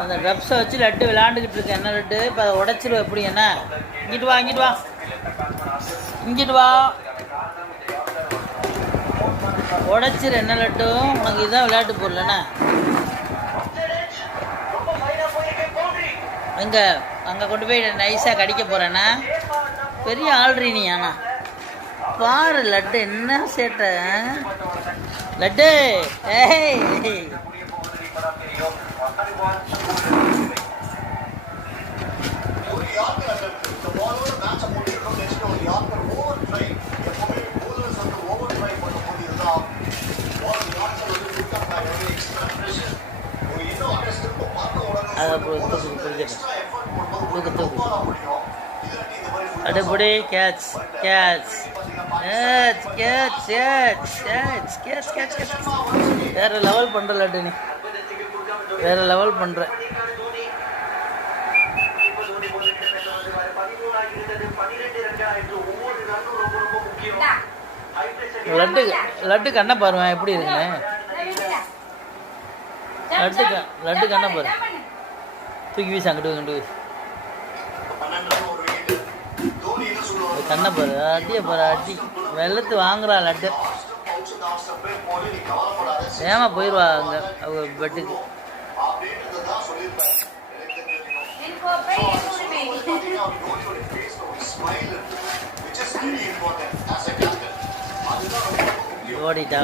அந்த ட்ரப்ஸை வச்சு லட்டு விளாண்டுக்கிட்டு இருக்கேன். என்ன லட்டு இப்போ அதை உடச்சிருவ எப்படி? என்ன இங்கிட்டு வா, இங்கிட்டு வா, இங்கிட்டு வா, உடச்சிரு. என்ன லட்டு உனக்கு இதுதான் விளையாட்டு பொருள். எங்கே அங்கே கொண்டு போய் நைஸாக கடிக்க போகிறேன்னா பெரிய ஆள்றீ நீ. ஆனால் பாரு லட்டு என்ன சேட்டை லட்டு. ஏய் அதை தூக்கு தூக்கு அடுப்படி catch catch catch catch catch catch catch catch catch. வேற லெவல் பண்ணுற லட்டு நீ, வேற லெவல் பண்ணுற. லட்டு லட்டு கண்ணை பாருவேன் எப்படி இருக்குன்னு. லட்டு கண்ணை பாரு, தூக்கி வீசு, அங்கிட்டு கொண்டு வீசு. கண்ணை பாரு, அடியை பாரு, அடி வெள்ளத்து வாங்குறா லட்டு. ஏமா போயிடுவா அங்கே அவங்க பெட்டுக்கு. ஓடிட்டா.